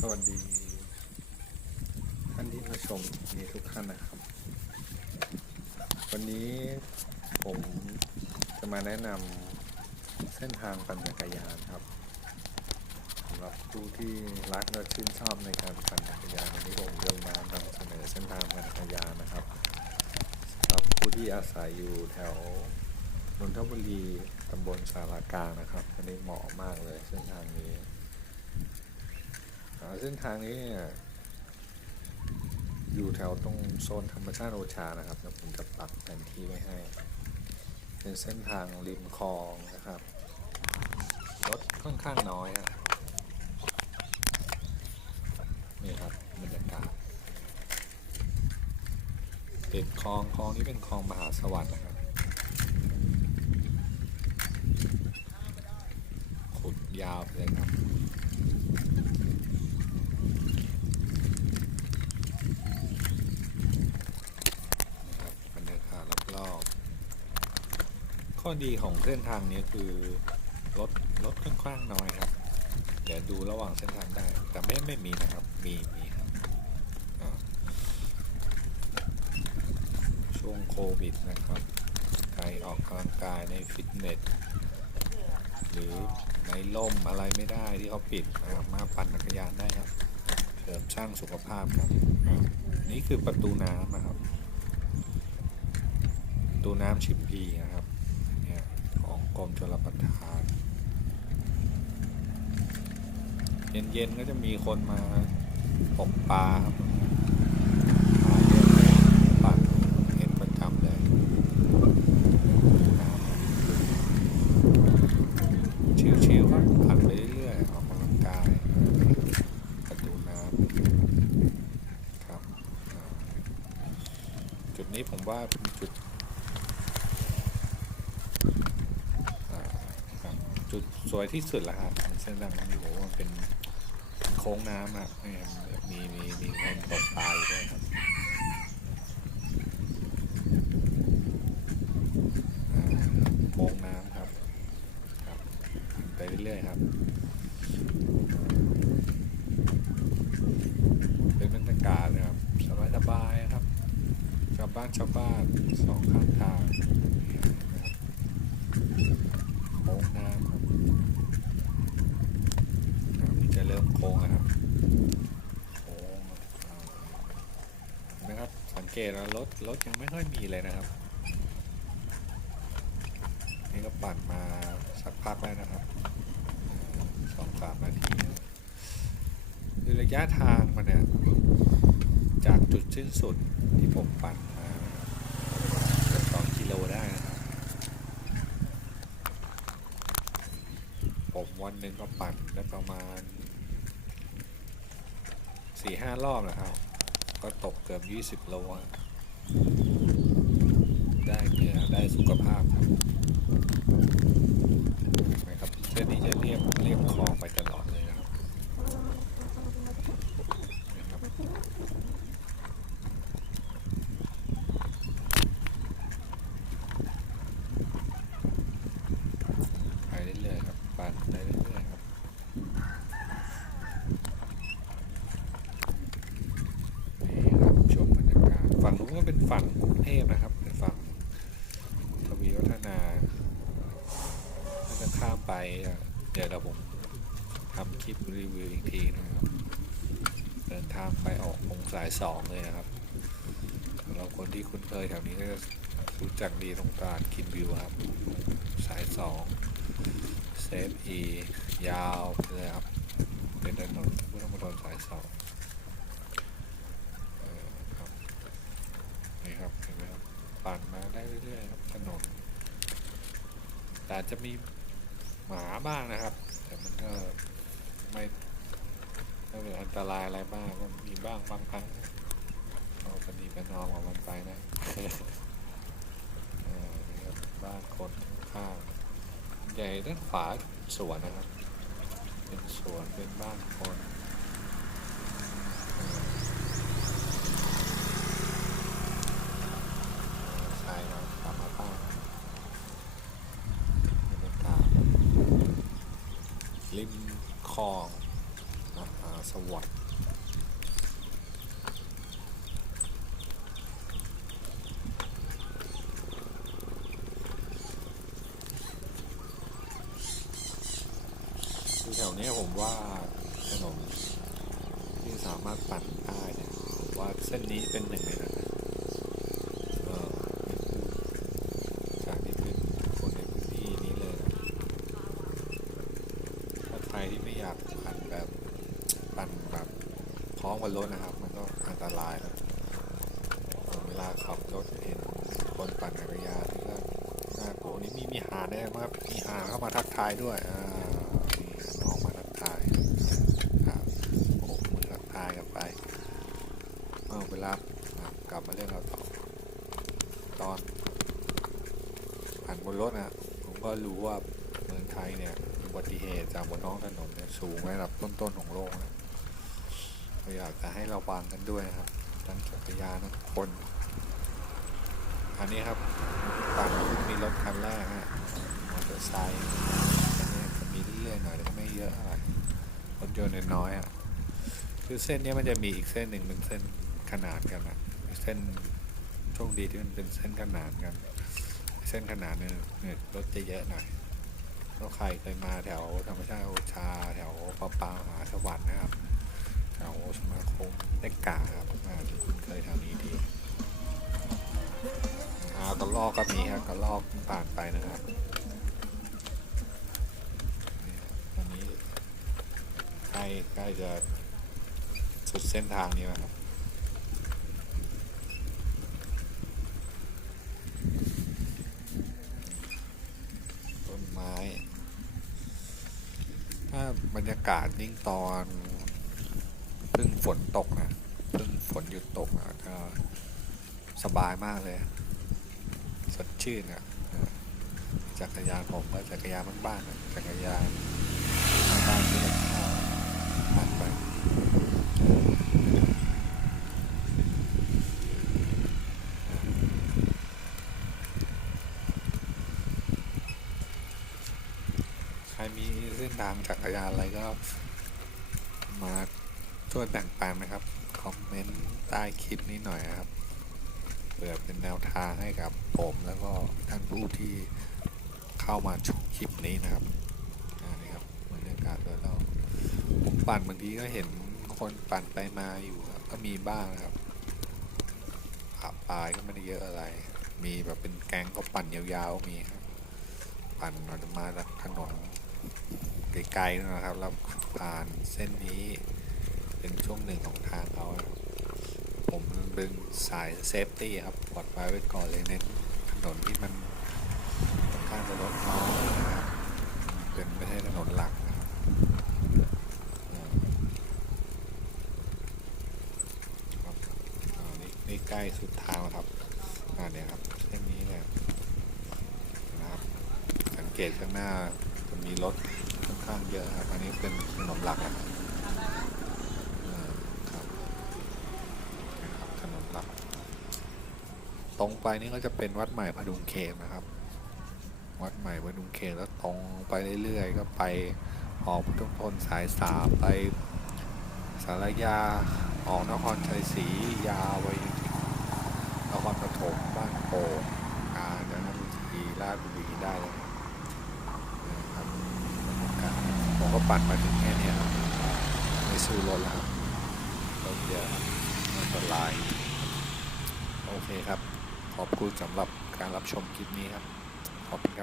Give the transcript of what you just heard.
สวัสดี ท่านที่มาชมมีทุกท่านนะครับ วันนี้ผมจะมาแนะนำเส้นทางปั่นจักรยานครับสำหรับผู้ที่รักและชื่นชอบในการปั่นจักรยานวันนี้ผมจะมานำเสนอเส้นทางปั่นจักรยานนะครับสำหรับผู้ที่อาศัยอยู่แถวนนทบุรีตำบลสารากลางนะครับอันนี้เหมาะมากเลยเส้นทางนี้ เส้นทางนี้เนี่ยอยู่แถวตรงโซนธรรมชาติโอชานะครับผมจะปักแผนที่ไว้ให้ เป็นเส้นทางริมคลองนะครับ รถค่อนข้างน้อยฮะนี่ครับบรรยากาศติดคลองคลองนี้เป็นคลองมหาสวัสดิ์นะครับ ขุดยาวไปเลยครับบรรยากาศรอบๆ ข้อดีของเส้นทางนี้คือรถรถค่อนข้างน้อยครับ เดี๋ยวดูระหว่างเส้นทางได้ แต่ไม่ไม่มีนะครับ มีมีครับช่วงโควิดนะครับ ใครออกกำลังกายในฟิตเนสหรือในร่มอะไรไม่ได้ที่เขาปิดนะครับมาปั่นจักรยานได้ครับเสริมสร้างสุขภาพครับ นี่คือประตูน้ำนะครับ ประตูน้ำชิมพีนะครับ กรมชลประทาน เย็นๆก็จะมีคนมาตกปลาครับมาเยอะเลยปั่นเห็นประจำเลยชิวๆครับผ่านไปเรื่อยๆออกกำลังกายประตูน้ำครับ จุดนี้ผมว่าเป็นจุดอ่าครับจุดส วยที่สุดแล้วครับเส้นทางนี้ผมว่าเป็นเป็นโค้งน้ำอะเนี่ยมีมีมีคนตกปลาอยู่ด้วยครับโค้งน้ำครับครับไปเรื่อยๆครับเป็นบรรยากาศนะครับสบายๆครับชาวบ้านชาวบ้านสองข้างทาง น้ำครับครับนี่จะเริ่มโค้งแล้วครับโค้งอ่าเห็นะครับสังเกตว่ารถรถยังไม่ค่อยมีเลยนะครับ นี่ก็ปั่นมาสักพักแล้วนะครับสองสามนาทีคือระยะทางมันเนี่ยจากจุดสิ้นสุดที่ผมปั่นมาเกือบสองกิโลได้นะครับ ผม วันหนึ่งก็ปั่นได้ประมาณสี่ห้ารอบนะครับ ก็ตกเกือบยี่สิบโลได้เหงื่อได้สุขภาพครับนะครับเส้นนี้จะเรียบเรียบคลองไปตลอดเลยนะครับนะครับไปเรื่อยๆครับปั่นไปเรื่อยๆครับนี่ครับชมบรรยากาศฝั่งนู้นก็เป็นฝั่งกรุงเทพนะครับเป็นฝั่งทวีวัฒนา ถ้าจะข้ามไปอะเดี๋ยวเราผมทำคลิปรี วิวอีกทีนะครับ เดินทางไปออกตรงสายสองเลยนะครับสำหรับคนที่คุ้นเคยแถวนี้ก็จะรู้จักดีตรงตลาดคินวิวครับ สายสองเซฟอียาวเลยครับ เป็นถนนพุทธมณฑลสายสองนี่ครับเห็นไหมครับปั่นมาได้เรื่อยๆครับถนนแต่จะมีหมาบ้างนะครับ แต่มันก็ไม่ ไม่เป็นอันตรายอะไรบ้างก็มีบ้างบางครั้งเราปณีประนอมกับมันไปนะเออนี่ครับบ้านคนข้างๆใหญ่ด้านขวาสวนนะครับ เป็นสวนเป็นบ้านคนใช่เราตามมาบ้านบรรยากาศริมคลองมหา สวัสดคือแถวนี้ผมว่าถนนที่สามารถปั่นได้เนี่ยว่าเส้นนี้เป็นหนึ่งในนั้นนะเออจากที่เป็นคนในพื้นที่นี้เลยนะถ้าใครที่ไม่อยากปั่นแบบปั่นแบบพร้ อมกับรถนะครับ มันก็อันตรายนะเวลาขับรถเห็นคนปั่นจักรยานนี่ก็น่ากลัวนี่มีมีหาแน่มากมีหาเข้ามาทักทายด้วยอ่ามีน้องมาทักทายครับโอ้มือทักทายกันไปเอาเวลาอะกลับมาเรื่องเราต่อตอนผ่านบนรถนะผมก็รู้ว่าเมืองไทยเนี่ยอุบัติเหตุจากบนท้องถนนเนี่ยสูงระดับต้นๆของโลกนะ ก็อยากจะให้ระวังกันด้วยนะครับ ทั้งจักรยานทั้งคน อันนี้ครับปั่นมีรถคันแรกฮะมอเตอร์ไซค์อันนี้จะมีเรื่อยๆหน่อยแต่ก็ไม่เยอะอะไรรถยนต์น้อยๆอะคือเส้นนี้มันจะมีอีกเส้นหนึ่งเป็นเส้นขนานกันนะเส้นโชคดีที่มันเป็นเส้นขนานกัน เส้นขนานเนี่ยเนี่ยรถจะเยอะหน่อยถ้าใครเคยมาแถวธรรมชาติโอชา แถวปะปางหาสวรรค์นะครับ แถวสมาคมเล็กกาครับอ่าที่คุณเคยแถวนี้ดีอากระลอกก็มีครับกระลอกผ่านไปนะครับนี่ครันนี้ใกล้ใกล้จะสุดเส้นทางนี้แล้วครับต้นไม้ ถ้าบรรยากาศยิ่งตอน เพิ่งฝนตกนะเพิ่งฝนหยุดตกนะก็สบายมากเลยสดชื่นอะจักรยานผมก็จักรยานบ้านๆอะจักรยานบ้านๆที่แบบปั่นไปใครมีเส้นทางจักรยานอะไรก็มา ช่วยแบ่งปันนะครับ คอมเมนต์ใต้คลิปนี้หน่อยนะครับเพื่อเป็นแนวทางให้กับผมแล้วก็ท่านผู้ที่เข้ามาชมคลิปนี้นะครับอ่านี่ครับบรรยากาศโดยเราผมปั่นบางทีก็เห็นคนปั่นไปมาอยู่ครับก็มีบ้างนะครับขับปลายก็ไม่ได้เยอะอะไร มีแบบเป็นแก๊งก็ปั่นยาวๆมีครับปั่นอาจจะมาจากถนนไกลๆนะครับแล้วผ่านเส้นนี้ หนึ่งของทางเขาครับผมเป็นสายเซฟตี้ครับปลอดภัยไว้ก่อนเลยเน้นถนนที่มันค่อนข้างจะรถน้อยนะครับเป็นไม่ใช่ถนนหลักนะครับนี่นี่ใกล้สุดทางแล้วครับอ่าเนี่ยครับเส้นนี้เนี่ยนะครับสังเกตข้างหน้าจะมีรถค่อนข้างเยอะครับอันนี้เป็นถนนหลักนะครับเออครับ นะครับถนนหลัก ตรงไปนี่ก็จะเป็นวัดใหม่พดุงเขตนะครับ วัดใหม่พดุงเขตแล้วตรงไปเรื่อยๆก็ไปออกพุทธพลสายสามไปสารยาออกนครชัยศรียาวไปนครปฐมบ้านโป่งกาญจนบุรีราชบุรีได้เลยครับผมก็ปั่นมาถึงแค่นี้ครับไม่สู้รถแล้วครับรถเยอะอันตรายโอเคครับ ขอบคุณสำหรับการรับชมคลิปนี้ครับ ขอบคุณครับ